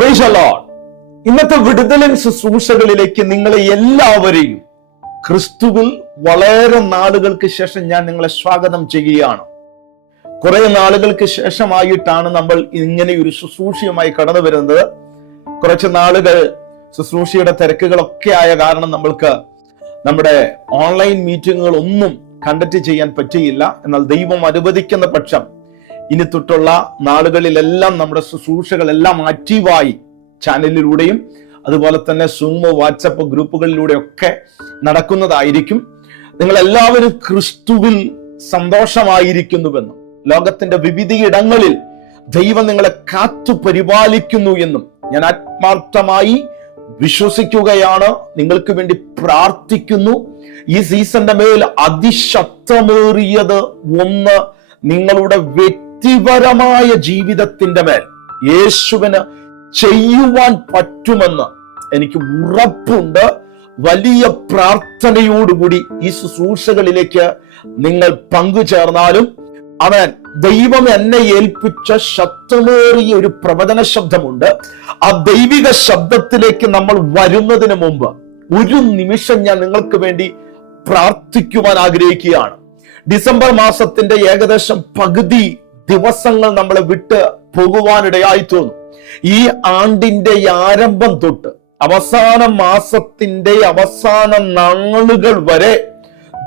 Price the Lord. ഇന്നത്തെ വിടുതലിൻ ശുശ്രൂഷകളിലേക്ക് നിങ്ങളെ എല്ലാവരെയും ക്രിസ്തുവിൽ വളരെ നാളുകൾക്ക് ശേഷം ഞാൻ നിങ്ങളെ സ്വാഗതം ചെയ്യുകയാണ്. കുറെ നാളുകൾക്ക് ശേഷമായിട്ടാണ് നമ്മൾ ഇങ്ങനെ ഒരു ശുശ്രൂഷയുമായി കടന്നു വരുന്നത്. കുറച്ച് നാളുകൾ ശുശ്രൂഷയുടെ തിരക്കുകളൊക്കെ ആയ കാരണം നമ്മൾക്ക് നമ്മുടെ ഓൺലൈൻ മീറ്റിങ്ങുകൾ ഒന്നും കണ്ടക്ട് ചെയ്യാൻ പറ്റിയില്ല. എന്നാൽ ദൈവം അനുവദിക്കുന്ന പക്ഷം ഇനി തൊട്ടുള്ള നാളുകളിലെല്ലാം നമ്മുടെ ശുശ്രൂഷകളെല്ലാം ആക്റ്റീവായി ചാനലിലൂടെയും അതുപോലെ തന്നെ സൂം, വാട്സപ്പ് ഗ്രൂപ്പുകളിലൂടെയൊക്കെ നടക്കുന്നതായിരിക്കും. നിങ്ങൾ എല്ലാവരും ക്രിസ്തുവിൽ സന്തോഷമായിരിക്കുന്നുവെന്നും ലോകത്തിന്റെ വിവിധയിടങ്ങളിൽ ദൈവം നിങ്ങളെ കാത്തു പരിപാലിക്കുന്നു എന്നും ഞാൻ ആത്മാർത്ഥമായി വിശ്വസിക്കുകയാണ്. നിങ്ങൾക്ക് വേണ്ടി പ്രാർത്ഥിക്കുന്നു. ഈ സീസണിന്റെ മേൽ അതിശക്തമേറിയത് ഒന്ന് നിങ്ങളുടെ വ്യക്തിപരമായ ജീവിതത്തിന്റെ മേൽ യേശുവിന് ചെയ്യുവാൻ പറ്റുമെന്ന് എനിക്ക് ഉറപ്പുണ്ട്. വലിയ പ്രാർത്ഥനയോടുകൂടി ഈ ശുശ്രൂഷകളിലേക്ക് നിങ്ങൾ പങ്കുചേർന്നാലും അവൻ ദൈവം എന്നെ ഏൽപ്പിച്ച ശക്തമേറിയ ഒരു പ്രവചന ശബ്ദമുണ്ട്. ആ ദൈവിക ശബ്ദത്തിലേക്ക് നമ്മൾ വരുന്നതിന് മുമ്പ് ഒരു നിമിഷം ഞാൻ നിങ്ങൾക്ക് വേണ്ടി പ്രാർത്ഥിക്കുവാൻ ആഗ്രഹിക്കുകയാണ്. ഡിസംബർ മാസത്തിന്റെ ഏകദേശം പകുതി ദിവസങ്ങൾ നമ്മളെ വിട്ട് പോകുവാനിടയായി തോന്നും. ഈ ആണ്ടിന്റെ ആരംഭം തൊട്ട് അവസാന മാസത്തിന്റെ അവസാന നാളുകൾ വരെ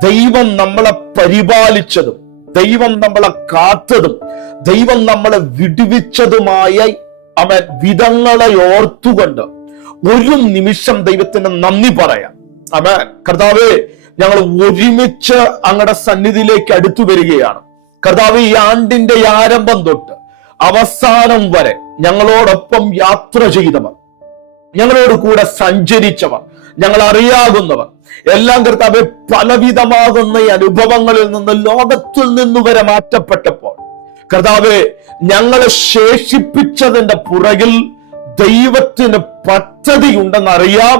ദൈവം നമ്മളെ പരിപാലിച്ചതും ദൈവം നമ്മളെ കാത്തതും ദൈവം നമ്മളെ വിടുവിച്ചതുമായ അവൻ വിധങ്ങളെ ഓർത്തുകൊണ്ട് ഒരു നിമിഷം ദൈവത്തിന് നന്ദി പറയാം. അവൻ കർത്താവേ, ഞങ്ങൾ ഒരുമിച്ച് അങ്ങയുടെ സന്നിധിയിലേക്ക് അടുത്തു വരികയാണ്. കർത്താവ്, ഈ ആണ്ടിന്റെ ആരംഭം തൊട്ട് അവസാനം വരെ ഞങ്ങളോടൊപ്പം യാത്ര ചെയ്തവർ, ഞങ്ങളോട് കൂടെ സഞ്ചരിച്ചവർ, ഞങ്ങൾ അറിയാകുന്നവർ എല്ലാം കർത്താവെ പലവിധമാകുന്ന ഈ അനുഭവങ്ങളിൽ നിന്ന് ലോകത്തിൽ നിന്ന് വരെ മാറ്റപ്പെട്ടപ്പോൾ കർത്താവെ ഞങ്ങളെ ശേഷിപ്പിച്ചതിന്റെ പുറകിൽ ദൈവത്തിന് പദ്ധതി ഉണ്ടെന്നറിയാം,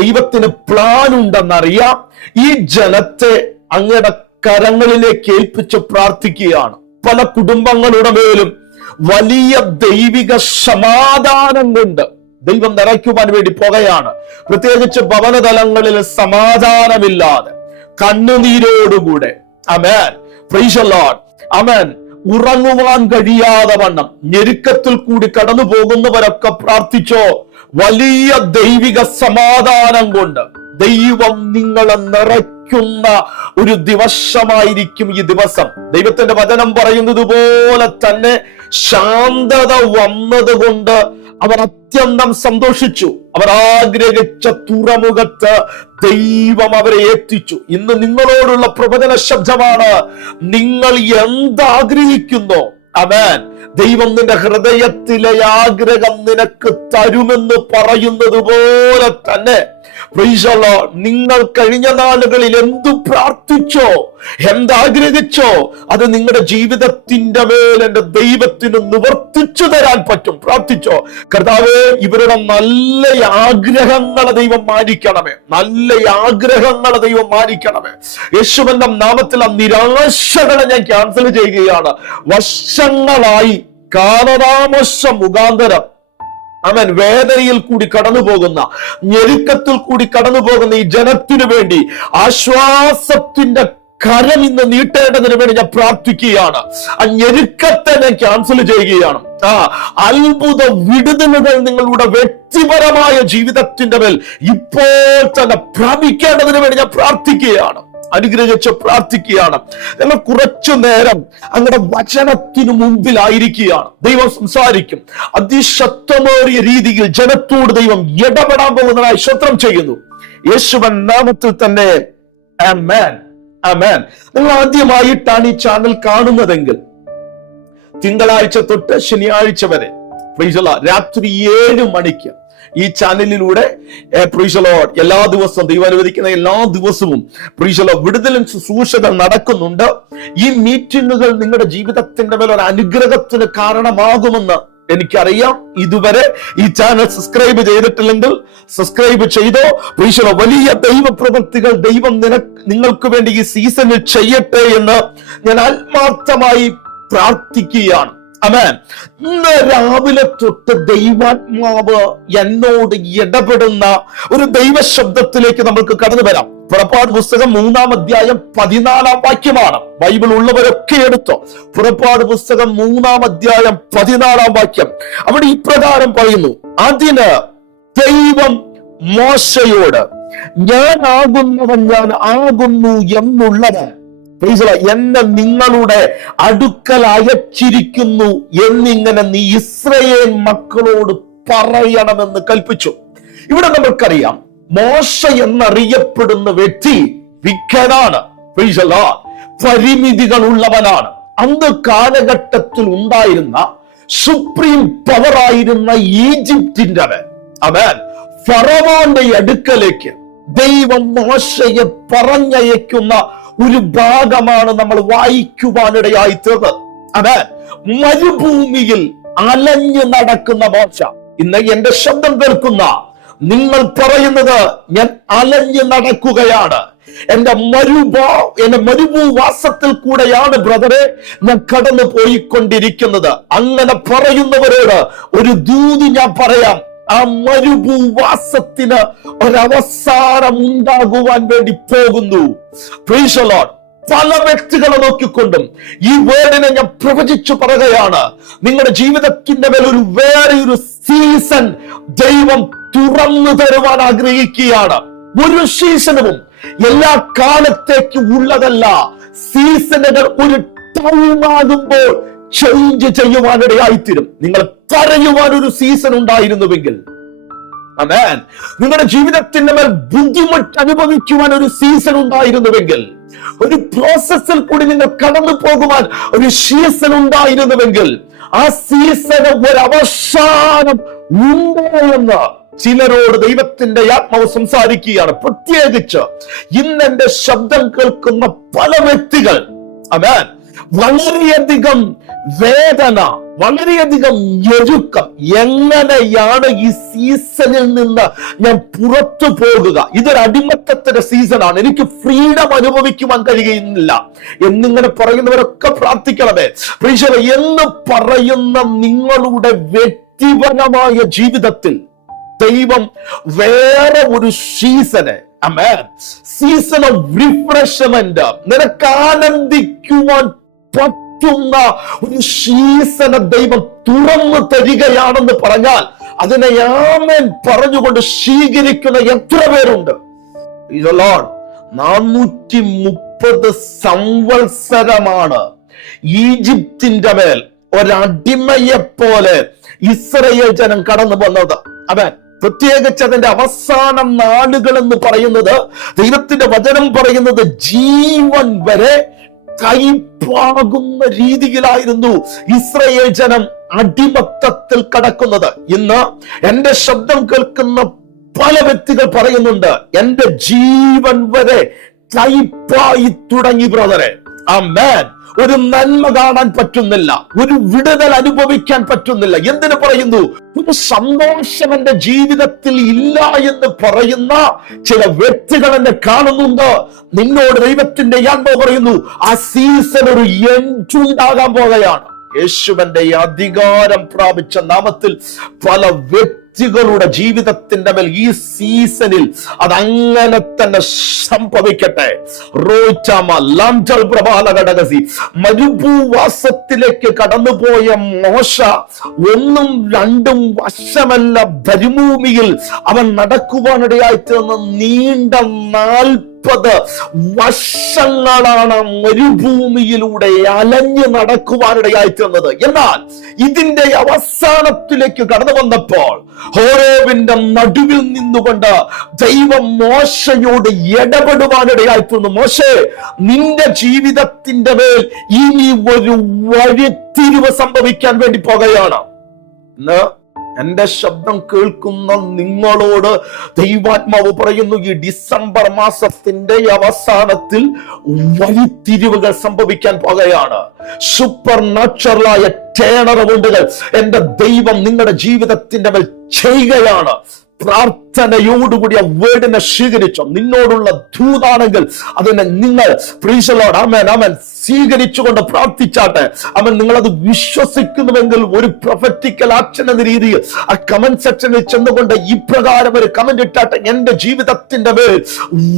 ദൈവത്തിന് പ്ലാൻ ഉണ്ടെന്നറിയാം. ഈ ജനത്തെ അങ്ങയുടെ കരങ്ങളിലേക്ക് ഏൽപ്പിച്ച് പ്രാർത്ഥിക്കുകയാണ്. പല കുടുംബങ്ങളുടെ മേലും വലിയ ദൈവിക സമാധാനം കൊണ്ട് ദൈവം നിറയ്ക്കുവാൻ വേണ്ടി പോകുകയാണ്. പ്രത്യേകിച്ച് ഭവനതലങ്ങളിൽ സമാധാനമില്ലാതെ കണ്ണുനീരോടുകൂടെ ആമേൻ, പ്രൈസ് ദി ലോർഡ്, ആമേൻ, ഉറങ്ങുവാൻ കഴിയാതെ വണ്ണം ഞെരുക്കത്തിൽ കൂടി കടന്നു പോകുന്നവരൊക്കെ പ്രാർത്ഥിച്ചോ. വലിയ ദൈവിക സമാധാനം കൊണ്ട് ദൈവം നിങ്ങളെ നിറയ്ക്കുന്ന ഒരു ദിവസമായിരിക്കും ഈ ദിവസം. ദൈവത്തിന്റെ വചനം പറയുന്നത് പോലെ തന്നെ ശാന്തത വന്നതുകൊണ്ട് അവർ അത്യന്തം സന്തോഷിച്ചു. അവർ ആഗ്രഹിച്ച തുറമുഖത്ത് ദൈവം അവരെ എത്തിച്ചു. ഇന്ന് നിങ്ങളോടുള്ള പ്രവചന ശബ്ദമാണ്. നിങ്ങൾ എന്താഗ്രഹിക്കുന്നോ ആമേൻ, ദൈവം നിന്റെ ഹൃദയത്തിലെ ആഗ്രഹം നിനക്ക് തരുമെന്ന് പറയുന്നത് പോലെ തന്നെ പ്രൈസ് ദി ലോർഡ്, നിങ്ങൾ കഴിഞ്ഞ നാളുകളിൽ എന്തു പ്രാർത്ഥിച്ചോ, എന്താഗ്രഹിച്ചോ, അത് നിങ്ങളുടെ ജീവിതത്തിന്റെ മേൽ എന്റെ ദൈവത്തിന് നിവർത്തിച്ചു തരാൻ പറ്റും. പ്രാർത്ഥിച്ചോ. കർത്താവേ, ഇവരുടെ നല്ല ആഗ്രഹങ്ങളെ ദൈവം മാനിക്കണമേ, നല്ല ആഗ്രഹങ്ങളെ ദൈവം മാനിക്കണമേ. യേശുവിന്റെ നാമത്തിൽ ആ നിരാശകളെ ഞാൻ ക്യാൻസൽ ചെയ്യുകയാണ്. വർഷങ്ങളായി കാലതാമസം മുഖാന്തരം അവൻ വേദനയിൽ കൂടി കടന്നു പോകുന്ന, ഞെരുക്കത്തിൽ കൂടി കടന്നു പോകുന്ന ഈ ജനത്തിനു വേണ്ടി ആശ്വാസത്തിന്റെ കരം ഇന്ന് നീട്ടേണ്ടതിന് വേണ്ടി ഞാൻ പ്രാർത്ഥിക്കുകയാണ്. ആ ഞെരുക്കത്തെ ഞാൻ ക്യാൻസൽ ചെയ്യുകയാണ്. അത്ഭുത വിടുതലുകൾ നിങ്ങളുടെ വ്യക്തിപരമായ ജീവിതത്തിന്റെ മേൽ ഇപ്പോൾ തന്നെ പ്രാപിക്കേണ്ടതിന് വേണ്ടി ഞാൻ പ്രാർത്ഥിക്കുകയാണ്, അനുഗ്രഹിച്ച് പ്രാർത്ഥിക്കുകയാണ്. നിങ്ങൾ കുറച്ചു നേരം അങ്ങയുടെ വചനത്തിനു മുമ്പിലായിരിക്കുകയാണ്. ദൈവം സംസാരിക്കും. അതിശക്തമേറിയ രീതിയിൽ ജനത്തോട് ദൈവം ഇടപെടാൻ പോകുന്നതായി സ്വത്രം ചെയ്യുന്നു. യേശുവൻ നാമത്തിൽ തന്നെ ആമേൻ, ആമേൻ. നിങ്ങൾ ആദ്യമായിട്ടാണ് ഈ ചാനൽ കാണുന്നതെങ്കിൽ തിങ്കളാഴ്ച തൊട്ട് ശനിയാഴ്ച വരെ പ്രൈസ് ദി ലോർഡ് രാത്രി 7 മണിക്ക് ഈ ചാനലിലൂടെ പ്രൈസ് ദി ലോർഡ് എല്ലാ ദിവസവും ദൈവം അനുവദിക്കുന്ന എല്ലാ ദിവസവും പ്രൈസ് ദി ലോർഡ് വിടുതലും ശുശ്രൂഷകൾ നടക്കുന്നുണ്ട്. ഈ മീറ്റിങ്ങുകൾ നിങ്ങളുടെ ജീവിതത്തിന്റെ മേൽ ഒരു അനുഗ്രഹത്തിന് കാരണമാകുമെന്ന് എനിക്കറിയാം. ഇതുവരെ ഈ ചാനൽ സബ്സ്ക്രൈബ് ചെയ്തിട്ടില്ലെങ്കിൽ സബ്സ്ക്രൈബ് ചെയ്തോ. പ്രൈസ് ദി ലോർഡ്, വലിയ ദൈവ പ്രവൃത്തികൾ ദൈവം നിങ്ങൾക്ക് വേണ്ടി ഈ സീസണിൽ ചെയ്യട്ടെ എന്ന് ഞാൻ ആത്മാർത്ഥമായി പ്രാർത്ഥിക്കുകയാണ്. ആമേൻ. ഇന്ന് രാവിലെ തൊട്ട് ദൈവാത്മാവ് എന്നോട് ഇടപെടുന്ന ഒരു ദൈവശബ്ദത്തിലേക്ക് നമുക്ക് കടന്നു വരാം. പുറപ്പാട് പുസ്തകം 3-ാം അധ്യായം 14-ാം വാക്യമാണ്. ബൈബിൾ ഉള്ളവരൊക്കെ എടുത്തോ. പുറപ്പാട് പുസ്തകം 3-ാം അധ്യായം 14-ാം വാക്യം. അവിടെ ഇപ്രകാരം പറയുന്നു, അതിന് ദൈവം മോശയോട്, ഞാൻ ആകുന്നു എന്നുള്ളത് എന്നെ നിങ്ങളുടെ അടുക്കൽ അയച്ചിരിക്കുന്നു എന്നിങ്ങനെ നീ ഇസ്രായേൽ മക്കളോട് പറയണമെന്ന് കൽപ്പിച്ചു. ഇവിടെ നമ്മൾക്കറിയാം, മോശ എന്നറിയപ്പെടുന്ന വ്യക്തി വിഖ്യാനാണ്, പരിമിതികൾ ഉള്ളവനാണ്. അന്ന് കാലഘട്ടത്തിൽ ഉണ്ടായിരുന്ന സുപ്രീം പവറായിരുന്ന ഈജിപ്തിന്റെ അവൻ ഫറവോന്റെ അടുക്കലേക്ക് ദൈവം മോശയെ പറഞ്ഞയക്കുന്ന ഒരു ഭാഗമാണ് നമ്മൾ വായിക്കുവാനിടയായി തീർന്നത്. അവൻ മരുഭൂമിയിൽ അലഞ്ഞു നടക്കുന്ന മോശ. ഇന്ന് എന്റെ ശബ്ദം കേൾക്കുന്ന നിങ്ങൾ പറയുന്നത്, ഞാൻ അലഞ്ഞു നടക്കുകയാണ്, എന്റെ മരുഭൂവാസത്തിൽ കൂടെയാണ് ബ്രദറെ ഞാൻ കടന്നു പോയിക്കൊണ്ടിരിക്കുന്നത്. അങ്ങനെ പറയുന്നവരോട് ഒരു ദൂതി ഞാൻ പറയാം. ആ മരുഭൂവാസത്തിന് ഒരവസാനം ഉണ്ടാകുവാൻ വേണ്ടി പോകുന്നു. Price the Lord. പല വ്യക്തികളെ നോക്കിക്കൊണ്ടും ഈ വേർഡിനെ ഞാൻ പ്രവചിച്ചു പറയുകയാണ്. നിങ്ങളുടെ ജീവിതത്തിന്റെ മേൽ വേറെയൊരു സീസൺ ദൈവം തുറന്നു തരുവാൻ ആഗ്രഹിക്കുകയാണ്. ഒരു സീസണും എല്ലാ കാലത്തേക്ക് ഉള്ളതല്ല. സീസണുകൾ ഒരു ടൈമാകുമ്പോൾ ചേഞ്ച് ചെയ്യുവാനിടയായിത്തീരും. നിങ്ങൾ കരയുവാൻ ഒരു സീസൺ ഉണ്ടായിരുന്നുവെങ്കിൽ, ആമേൻ, നിങ്ങളുടെ ജീവിതത്തിന്റെ മേൽ ബുദ്ധിമുട്ട് അനുഭവിക്കുവാൻ ഒരു സീസൺ ഉണ്ടായിരുന്നുവെങ്കിൽ, ഒരു പ്രോസസ്സിൽ കൂടി നിങ്ങൾ കടന്നു പോകുവാൻ ഒരു സീസൺ ഉണ്ടായിരുന്നുവെങ്കിൽ, ആ സീസൺ ഒരു അവസാനം ഉണ്ടെന്ന് ചിലരോട് ദൈവത്തിന്റെ ആത്മാവ് സംസാരിക്കുകയാണ്. പ്രത്യേകിച്ച് ഇന്ന് എന്റെ ശബ്ദം കേൾക്കുന്ന പല വ്യക്തികൾ, ആമേൻ, വളരെയധികം വേദന, വളരെയധികം ഞെരുക്കം. എങ്ങനെയാണ് ഈ സീസണിൽ നിന്ന് ഞാൻ പുറത്തു പോകുക? ഇതൊരു അടിമത്തത്തിന്റെ സീസണാണ്, എനിക്ക് ഫ്രീഡം അനുഭവിക്കുവാൻ കഴിയുന്നില്ല എന്നിങ്ങനെ പറയുന്നവരൊക്കെ പ്രാർത്ഥിക്കണമേ. എന്ന് പറയുന്ന നിങ്ങളുടെ വ്യക്തിപരമായ ജീവിതത്തിൽ ദൈവം വേറെ ഒരു സീസണ്, സീസൺ ഓഫ് റിഫ്രഷ്മെന്റ്, നിനക്ക് ആനന്ദിക്കുവാൻ പറ്റുന്ന ഒരു സീസണ് ദൈവം തുറന്നു തരികയാണെന്ന് പറഞ്ഞാൽ അതിനെ ആമേൻ പറഞ്ഞുകൊണ്ട് സ്വീകരിക്കുന്ന എത്ര പേരുണ്ട്? 430 സംവത്സരമാണ് ഈജിപ്തിന്റെ മേൽ ഒരടിമയെ പോലെ ഇസ്രായേൽ ജനം കടന്നു വന്നത്. അവൻ പ്രത്യേകിച്ച് അതിന്റെ അവസാന നാളുകൾ എന്ന് പറയുന്നത്, ദൈവത്തിന്റെ വചനം പറയുന്നത്, ജീവൻ വരെ കൈപ്പാകുന്ന രീതിയിലായിരുന്നു ഇസ്രായേൽ ജനം അടിമത്തത്തിൽ കടക്കുന്നത്. ഇന്ന് എന്റെ ശബ്ദം കേൾക്കുന്ന പല വ്യക്തികൾ പറയുന്നുണ്ട്, എന്റെ ജീവൻ വരെ കൈപ്പായി തുടങ്ങി ബ്രദറെ. ആമേൻ. ഒരു നന്മ കാണാൻ പറ്റുന്നില്ല, ഒരു വിടുതൽ അനുഭവിക്കാൻ പറ്റുന്നില്ല. എന്തിനു പറയുന്നു? ഒരു സന്തോഷം എന്റെ ജീവിതത്തിൽ ഇല്ല എന്ന് പറയുന്ന ചില വ്യക്തികൾ എന്നെ കാണുന്നുണ്ട്. നിന്നോട് ദൈവത്തിന്റെ ആത്മാവ് പറയുന്നു, ആ സീസൺ ഒരു എൻഡുണ്ടാകാൻ പോകുകയാണ്. യേശുവിന്റെ അധികാരം പ്രാപിച്ച നാമത്തിൽ പല വ്യക്തികളുടെ ജീവിതത്തിന്റെ മേൽ ഈ സീസണിൽ അതങ്ങനെ തന്നെ സംഭവിക്കട്ടെ. മരുഭൂവാസത്തിലേക്ക് കടന്നുപോയ മോശ 1 2 വർഷമല്ല മരുഭൂമിയിൽ അവൻ നടക്കുവാനിടയായി തീർന്ന നീണ്ട 40 വർഷങ്ങളാണ് മരുഭൂമിയിലൂടെ അലഞ്ഞു നടക്കുവാനിടയായി തീർന്നത്. എന്നാൽ ഇതിന്റെ അവസാനത്തിലേക്ക് കടന്നു വന്നപ്പോൾ ഹോരേബിന്റെ നടുവിൽ നിന്നുകൊണ്ട് ദൈവം മോശയോട് ഇടപെടുവാനിടയായി തീർന്നു. മോശേ, നിന്റെ ജീവിതത്തിന്റെ മേൽ ഇനി ഒരു വഴിത്തിരിവ് സംഭവിക്കാൻ വേണ്ടി പോകുകയാണ്. ഇന്ന് എന്റെ ശബ്ദം കേൾക്കുന്ന നിങ്ങളോട് ദൈവാത്മാവ് പറയുന്നു, ഈ ഡിസംബർ മാസത്തിന്റെ അവസാനത്തിൽ വഴിത്തിരിവുകൾ സംഭവിക്കാൻ പോകുകയാണ്. സൂപ്പർ നാച്ചുറലായ ടേണറൗണ്ടുകൾ എന്റെ ദൈവം നിങ്ങളുടെ ജീവിതത്തിന്റെ മേൽ ചെയ്യുകയാണ്. പ്രാർത്ഥനയോടുകൂടി ആ വേർഡിനെ സ്വീകരിച്ചോ. നിന്നോടുള്ള ദൂതാണെങ്കിൽ അതിനെ നിങ്ങൾ സ്വീകരിച്ചുകൊണ്ട് പ്രാർത്ഥിച്ചാട്ടെ. നിങ്ങളത് വിശ്വസിക്കുന്നുവെങ്കിൽ ഒരു പ്രൊഫറ്റിക്കൽ ആക്ഷൻ എന്ന രീതിയിൽ ആ കമന്റ് സെക്ഷനിൽ ചെന്നുകൊണ്ട് ഇപ്രകാരം ഒരു കമന്റ് ഇട്ടാട്ടെ: എന്റെ ജീവിതത്തിന്റെ മേൽ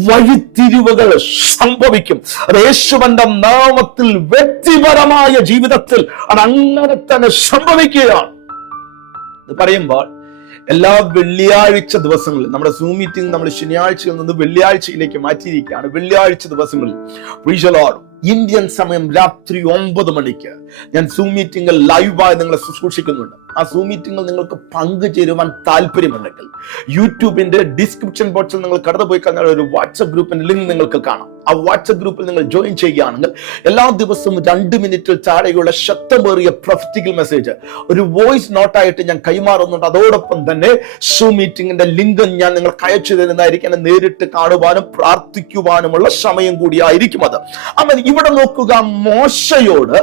വഴിത്തിരിവുകൾ സംഭവിക്കും. അത് യേശുവിന്റെ നാമത്തിൽ വ്യക്തിപരമായ ജീവിതത്തിൽ അത് അങ്ങനെ തന്നെ സംഭവിക്കുകയാണ്. ഇത് പറയുമ്പോൾ എല്ലാ വെള്ളിയാഴ്ച ദിവസങ്ങളിൽ നമ്മുടെ സൂം മീറ്റിംഗ് നമ്മൾ ശനിയാഴ്ചയിൽ നിന്ന് വെള്ളിയാഴ്ചയിലേക്ക് മാറ്റിയിരിക്കുകയാണ്. വെള്ളിയാഴ്ച ദിവസങ്ങളിൽ പ്രൈസ് ദി ലോർഡ് ഇന്ത്യൻ സമയം രാത്രി 9 മണിക്ക് ഞാൻ സൂം മീറ്റിംഗിൽ ലൈവായി നിങ്ങളെ ശുശ്രൂഷിക്കുന്നുണ്ട്. ആ സൂം മീറ്റിംഗിൽ നിങ്ങൾക്ക് പങ്കുചേരുവാൻ താല്പര്യമുണ്ടെങ്കിൽ യൂട്യൂബിന്റെ ഡിസ്ക്രിപ്ഷൻ ബോക്സിൽ നിങ്ങൾ കടന്നുപോയി കഴിഞ്ഞാൽ ഒരു വാട്സ്ആപ്പ് ഗ്രൂപ്പിന്റെ ലിങ്ക് നിങ്ങൾക്ക് കാണാം. ആ വാട്സ്ആപ്പ് ഗ്രൂപ്പിൽ നിങ്ങൾ ജോയിൻ ചെയ്യുകയാണെങ്കിൽ എല്ലാ ദിവസവും 2 മിനിറ്റിൽ താഴെയുള്ള ശക്തമേറിയ പ്രൊഫറ്റിക്കൽ മെസ്സേജ് ഒരു വോയിസ് നോട്ടായിട്ട് ഞാൻ കൈമാറുന്നുണ്ട്. അതോടൊപ്പം തന്നെ സൂം മീറ്റിംഗിന്റെ ലിങ്ക് ഞാൻ നിങ്ങൾക്ക് അയച്ചു തരുന്നതായിരിക്കും. നേരിട്ട് കാണുവാനും പ്രാർത്ഥിക്കുവാനുമുള്ള സമയം കൂടിയായിരിക്കും അത്. ഇവിടെ നോക്കുക, മോശയോട്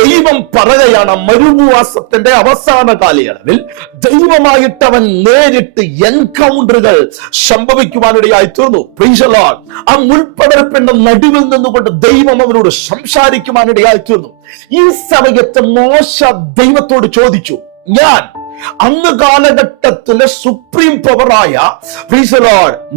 ദൈവം പറയുകയാണ്, മരുഭൂവാസത്തിന്റെ അവസാന കാലയളവിൽ ദൈവമായിട്ട് അവൻ നേരിട്ട് എൻകൗണ്ടറുകൾ സംഭവിക്കുവാനിടയായി തീർന്നു. Price the Lord. ആ മുൾപ്പടർപ്പിന്റെ നടുവിൽ നിന്നുകൊണ്ട് ദൈവം അവരോട് സംസാരിക്കുവാനിടയായി തീർന്നു. ഈ സമയത്ത് മോശ ദൈവത്തോട് ചോദിച്ചു, ഞാൻ അന്ന് കാലഘട്ടത്തിലെ സുപ്രീം പവറായ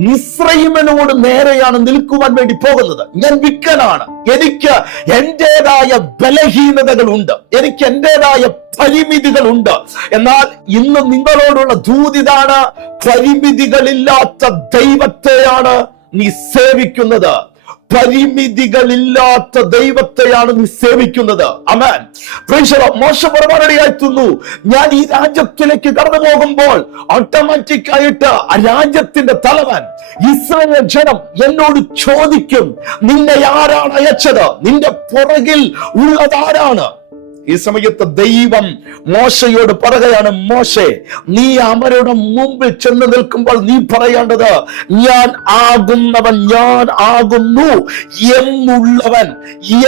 മിസ്രൈമിനോട് നേരെയാണ് നിൽക്കുവാൻ വേണ്ടി പോകുന്നത്. ഞാൻ വിക്കനാണ്, എനിക്ക് എന്റേതായ ബലഹീനതകളുണ്ട്, എനിക്ക് എന്റേതായ പരിമിതികളുണ്ട്. എന്നാൽ ഇന്ന് നിങ്ങളോടുള്ള ദൂതിതാണ്, പരിമിതികളില്ലാത്ത ദൈവത്തെയാണ് നീ സേവിക്കുന്നത്. പരിമിതികളില്ലാത്ത ദൈവത്തെയാണ് നീ സേവിക്കുന്നത്. ആമേൻ. Praise the lord. മോശ പറയാനിടയായിത്തുന്നു, ഞാൻ ഈ രാജ്യത്തിലേക്ക് കടന്നു പോകുമ്പോൾ ഓട്ടോമാറ്റിക് ആയിട്ട് ആ രാജ്യത്തിന്റെ തലവൻ ഇസ്രായേൽ ജനം എന്നോട് ചോദിക്കും, നിന്നെ ആരാണ് അയച്ചത്? നിന്റെ പുറകിൽ ഉള്ളതാരാണ്? ഈ സമയത്ത് ദൈവം മോശയോട് പറയുകയാണ്, മോശെ, നീ അവരുടെ മുമ്പിൽ ചെന്ന് നിൽക്കുമ്പോൾ നീ പറയേണ്ടത്, ഞാൻ ആകുന്നവൻ, ഞാൻ ആകുന്നു എന്നുള്ളവൻ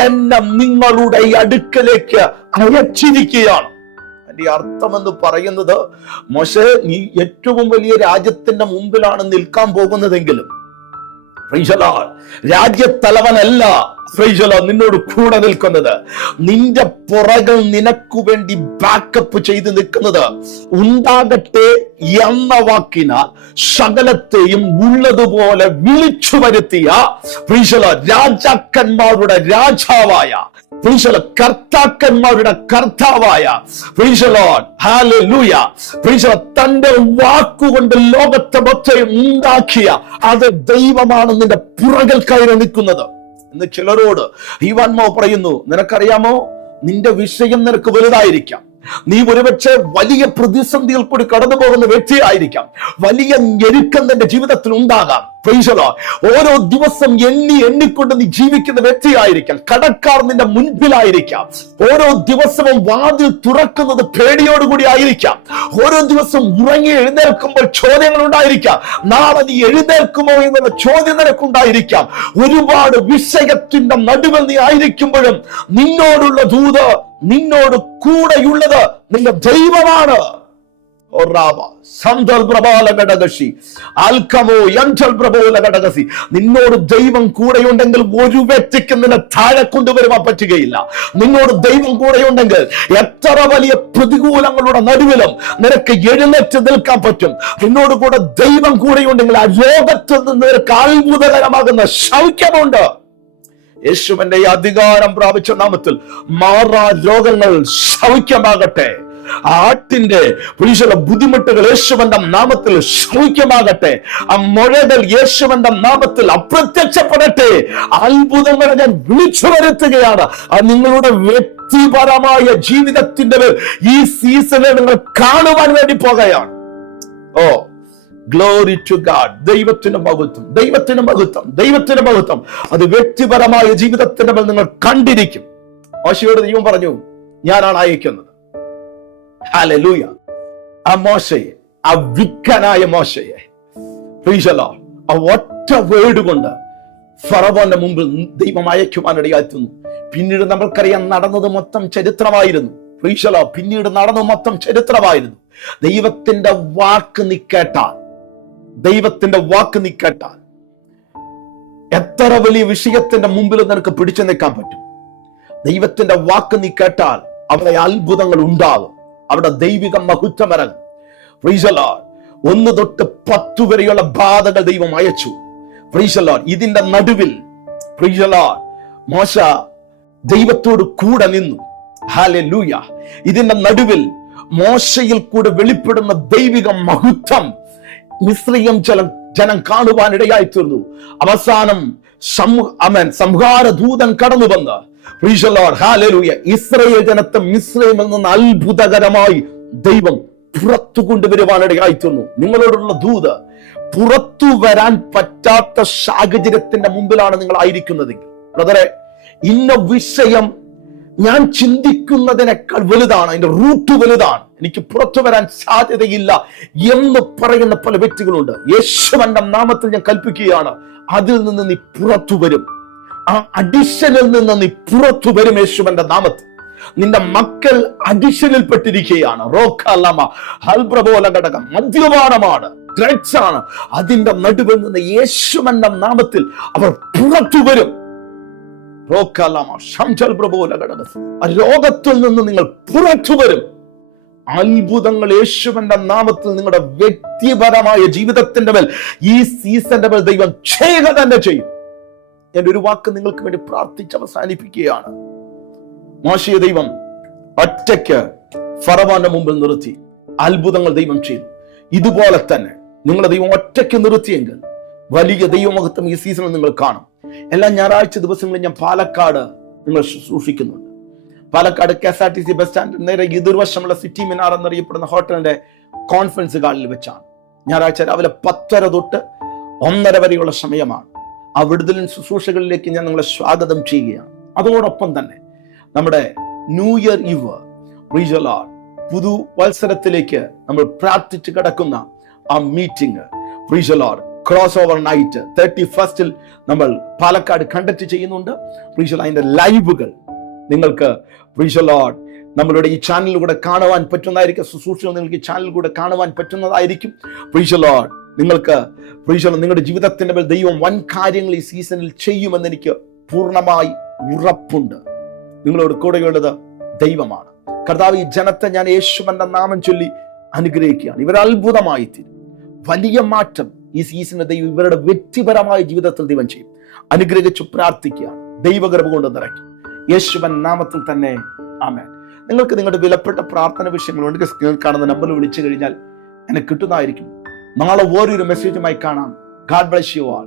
എന്നെ നിങ്ങളുടെ അടുക്കലേക്ക് അയച്ചിരിക്കുകയാണ്. അതിന്റെ അർത്ഥം എന്ന് പറയുന്നത്, മോശെ, നീ ഏറ്റവും വലിയ രാജ്യത്തിന്റെ മുമ്പിലാണ് നിൽക്കാൻ പോകുന്നതെങ്കിലും രാജ്യത്തലവനല്ല നിന്നോട് കൂടെ നിൽക്കുന്നത്. നിന്റെ പുറകിൽ നിനക്ക് വേണ്ടി ബാക്കപ്പ് ചെയ്ത് നിൽക്കുന്നത് ഉണ്ടാകട്ടെ എന്ന വാക്കിനാൽ സകലത്തെയും ഉള്ളതുപോലെ വിളിച്ചു വരുത്തിയ രാജാക്കന്മാരുടെ രാജാവായ കർത്താക്കന്മാരുടെ കർത്താവായ തന്റെ വാക്കുകൊണ്ട് ലോകത്തെ മൊത്തം ഉണ്ടാക്കിയ അത് ദൈവമാണ് നിന്റെ പുറകിൽ കയറി നിൽക്കുന്നത് എന്ന് ചിലരോട് ഈവാൻമാവ് പറയുന്നു. നിനക്കറിയാമോ, നിന്റെ വിഷയം നിനക്ക് വലുതായിരിക്കാം, നീ ഒരുപക്ഷെ വലിയ പ്രതിസന്ധികൾ കൂടി കടന്നു പോകുന്ന വ്യക്തിയായിരിക്കാം, വലിയ ഞെരുക്കം നിന്റെ ജീവിതത്തിൽ ഉണ്ടാകാം. ഓരോ ദിവസം എണ്ണിക്കൊണ്ട് നീ ജീവിക്കുന്ന വ്യക്തിയായിരിക്കാം, കടക്കാർ നിന്റെ മുൻപിലായിരിക്കാം, ഓരോ ദിവസവും വാതിൽ തുറക്കുന്നത് പേടിയോടുകൂടി ആയിരിക്കാം, ഓരോ ദിവസം ഉറങ്ങി എഴുന്നേൽക്കുമ്പോൾ ചോദ്യങ്ങൾ ഉണ്ടായിരിക്കാം, നാളെ നീ എഴുന്നേൽക്കുമോ എന്നുള്ള ചോദ്യം നിനക്കുണ്ടായിരിക്കാം. ഒരുപാട് വിഷയത്തിന്റെ നടുവിൽ നീ ആയിരിക്കുമ്പോഴും നിന്നോടുള്ള ദൂത്, നിന്നോട് കൂടെയുള്ളത് നിന്റെ ദൈവമാണ്. നിന്നോട് ദൈവം കൂടെയുണ്ടെങ്കിൽ ഒരു വ്യക്തിക്ക് നിന്നെ താഴെ കൊണ്ടുവരുവാൻ പറ്റുകയില്ല. നിന്നോട് ദൈവം കൂടെയുണ്ടെങ്കിൽ എത്ര വലിയ പ്രതികൂലങ്ങളുടെ നടുവിലും നിനക്ക് എഴുന്നേറ്റ് നിൽക്കാൻ പറ്റും. നിന്നോട് കൂടെ ദൈവം കൂടെയുണ്ടെങ്കിൽ ആ ലോകത്തിൽ നിന്ന് നിനക്ക് അത്ഭുതകരമാകുന്ന സൗഖ്യമുണ്ട്. യേശുവിന്റെ അധികാരം പ്രാപിച്ച നാമത്തിൽ മാറാ രോഗങ്ങൾ സൗഖ്യമാകട്ടെ. ആട്ടിന്റെ ബുദ്ധിമുട്ടുകൾ യേശുവിന്റെ നാമത്തിൽ സൗഖ്യമാകട്ടെ. ആ മുഴകൾ യേശുവിന്റെ നാമത്തിൽ അപ്രത്യക്ഷപ്പെടട്ടെ. അത്ഭുതങ്ങളെ ഞാൻ വിളിച്ചു വരുത്തുകയാണ്. അത് നിങ്ങളുടെ വ്യക്തിപരമായ ജീവിതത്തിന്റെ ഈ സീസണിൽ നിങ്ങൾ കാണുവാൻ വേണ്ടി പോകുകയാണ്. Oh glory to God. ദൈവത്തിന് മഹത്വം, ദൈവത്തിന് മഹത്വം, ദൈവത്തിന് മഹത്വം. അത് വ്യക്തിപരമായ ജീവിതത്തിന്റെ മേൽ നിങ്ങൾ കണ്ടിരിക്കും. മോശയോട് ദൈവം പറഞ്ഞു, ഞാനാണ് അയക്കുന്നത്. ഹല്ലേലൂയ. ആ മോശയെ, ആ വിക്കനായ മോശയെ ആ ഒറ്റ വേർഡ് കൊണ്ട് ഫറവോന്റെ മുമ്പിൽ ദൈവം അയക്കുവാനിടയായിരുന്നു. പിന്നീട് നമ്മൾക്കറിയാം, നടന്നത് മൊത്തം ചരിത്രമായിരുന്നു. പിന്നീട് നടന്നത് മൊത്തം ചരിത്രമായിരുന്നു. ദൈവത്തിന്റെ വാക്ക് നീ കേട്ടാൽ ദൈവത്തിന്റെ വാക്ക് നീ കേട്ടാൽ എത്ര വലിയ വിഷയത്തിന്റെ മുമ്പിൽ നിനക്ക് പിടിച്ചു നിൽക്കാൻ പറ്റും. ദൈവത്തിന്റെ വാക്ക് നീ കേട്ടാൽ അവിടെ അത്ഭുതങ്ങൾ ഉണ്ടാകും, അവിടെ ദൈവിക മഹത്വം ഇറങ്ങും. Price the Lord. 1 തൊട്ട് 10 വരെയുള്ള ബാധകൾ ദൈവം അയച്ചു. Price the Lord. ഇതിന്റെ നടുവിൽ പ്രൈസ് ദി ലോർഡ് മോശ ദൈവത്തോട് കൂടെ നിന്നു. ഹല്ലേലൂയ. ഇതിന്റെ നടുവിൽ മോശയിൽ കൂടെ വെളിപ്പെടുന്ന ദൈവിക മഹത്വം മിസ്രയീം ജനം കാണുവാനിടയായി തീർന്നു. അവസാനം സംഹാര ദൂതൻ കടന്നു വന്ന് price the Lord hallelujah Israel ജനത്തെ മിസ്രയീമിൽ നിന്ന് അത്ഭുതകരമായി ദൈവം പുറത്തു കൊണ്ടുവരുവാനിടയായി തീർന്നു. നിങ്ങളോടുള്ള ദൂത്, പുറത്തു വരാൻ പറ്റാത്ത സാഹചര്യത്തിന്റെ മുമ്പിലാണ് നിങ്ങൾ ആയിരിക്കുന്നതെങ്കിൽ ബ്രദറെ, ഇന്ന വിഷയം ഞാൻ ചിന്തിക്കുന്നതിനേക്കാൾ വലുതാണ്, അതിന്റെ റൂട്ട് വലുതാണ്, എനിക്ക് പുറത്തു വരാൻ സാധ്യതയില്ല എന്ന് പറയുന്ന പല വ്യക്തികളുണ്ട്. യേശുവിന്റെ നാമത്തിൽ ഞാൻ കൽപ്പിക്കുകയാണ്, അതിൽ നിന്ന് നീ പുറത്തു വരും. ആ അഡിഷനിൽ നിന്ന് നീ പുറത്തു വരും യേശുവിന്റെ നാമത്തിൽ. നിന്റെ മക്കൾ അഡിഷനിൽ പെട്ടിരിക്കുകയാണ്. മദ്യപാനമാണ്, ഡ്രഗ്സ് ആണ്. അതിന്റെ നടുവിൽ നിന്ന് യേശുവിന്റെ നാമത്തിൽ അവർ പുറത്തു വരും. രോഗത്തിൽ നിന്ന് നിങ്ങൾ പുറത്തു വരും. അത്ഭുതങ്ങൾ യേശുവിന്റെ നാമത്തിൽ നിങ്ങളുടെ വ്യക്തിപരമായ ജീവിതത്തിന്റെ മേൽ ഈ സീസന്റെ മേൽ ദൈവം ചെയ്യുക തന്നെ ചെയ്യും. എന്റെ ഒരു വാക്ക് നിങ്ങൾക്ക് വേണ്ടി പ്രാർത്ഥിച്ച് അവസാനിപ്പിക്കുകയാണ്. മോശയെ ദൈവം ഒറ്റയ്ക്ക് ഫറവോന്റെ മുമ്പിൽ നിർത്തി അത്ഭുതങ്ങൾ ദൈവം ചെയ്തു. ഇതുപോലെ തന്നെ നിങ്ങളെ ദൈവം ഒറ്റയ്ക്ക് നിർത്തിയെങ്കിൽ വലിയ ദൈവമഹത്വം ഈ സീസണിൽ നിങ്ങൾ കാണും. എല്ലാ ഞായറാഴ്ച ദിവസങ്ങളിൽ ഞാൻ പാലക്കാട് നിങ്ങൾ സൂക്ഷിക്കുന്നുണ്ട്. പാലക്കാട് KSRTC ബസ് സ്റ്റാൻഡ് നേരെ എതിർവശമുള്ള സിറ്റി മിനാർ എന്നറിയപ്പെടുന്ന ഹോട്ടലിന്റെ കോൺഫറൻസ് ഹാളിൽ വെച്ചാണ് ഞായറാഴ്ച രാവിലെ 10:30 തൊട്ട് 1:30 വരെയുള്ള സമയമാണ്. ആ വിടുതലിൻ ശുശ്രൂഷകളിലേക്ക് ഞാൻ നിങ്ങളെ സ്വാഗതം ചെയ്യുകയാണ്. അതോടൊപ്പം തന്നെ നമ്മുടെ new year eve praise the lord പുതുവത്സരത്തിലേക്ക് നമ്മൾ പ്രാർത്ഥിച്ച് കിടക്കുന്ന ആ meeting praise the lord cross over night 31st നമ്മൾ പാലക്കാട് കണ്ടക്ട് ചെയ്യുന്നുണ്ട്. Praise the lord. അതിന്റെ ലൈവുകൾ നിങ്ങൾക്ക് പ്രൈസ് ദി ലോർഡ് നമ്മളുടെ ഈ ചാനലിലൂടെ കാണുവാൻ പറ്റുന്നതായിരിക്കും. ശുശ്രൂഷകൾ നിങ്ങൾക്ക് ഈ ചാനലിലൂടെ കാണുവാൻ പറ്റുന്നതായിരിക്കും. Praise the lord. നിങ്ങൾക്ക് പ്രൈസ് ദി ലോർഡ് നിങ്ങളുടെ ജീവിതത്തിന്റെ മേൽ ദൈവം വൻ കാര്യങ്ങൾ ഈ സീസണിൽ ചെയ്യുമെന്ന് എനിക്ക് പൂർണ്ണമായി ഉറപ്പുണ്ട്. നിങ്ങളോട് കൂടെയുള്ളത് ദൈവമാണ്. കർത്താവ്, ഈ ജനത്തെ ഞാൻ യേശുവിന്റെ നാമം ചൊല്ലി അനുഗ്രഹിക്കുകയാണ്. ഇവർ അത്ഭുതമായി തീരും. വലിയ മാറ്റം ഈ സീസണിൽ ദൈവം ഇവരുടെ വ്യക്തിപരമായ ജീവിതത്തിൽ ദൈവം ചെയ്യും. അനുഗ്രഹിച്ചു പ്രാർത്ഥിക്കുകയാണ്. ദൈവകൃപ കൊണ്ട് നിറയ്ക്കും യേശുവിൻ നാമത്തിൽ തന്നെ. ആമേൻ. നിങ്ങൾക്ക് നിങ്ങളുടെ വിലപ്പെട്ട പ്രാർത്ഥന വിഷയങ്ങളുണ്ട്. സ്ക്രീനിൽ കാണുന്ന നമ്പറിൽ വിളിച്ചു കഴിഞ്ഞാൽ എന്നെ കിട്ടുന്നതായിരിക്കും. നാളെ ഓരോരു മെസ്സേജുമായി കാണാം. God bless you all.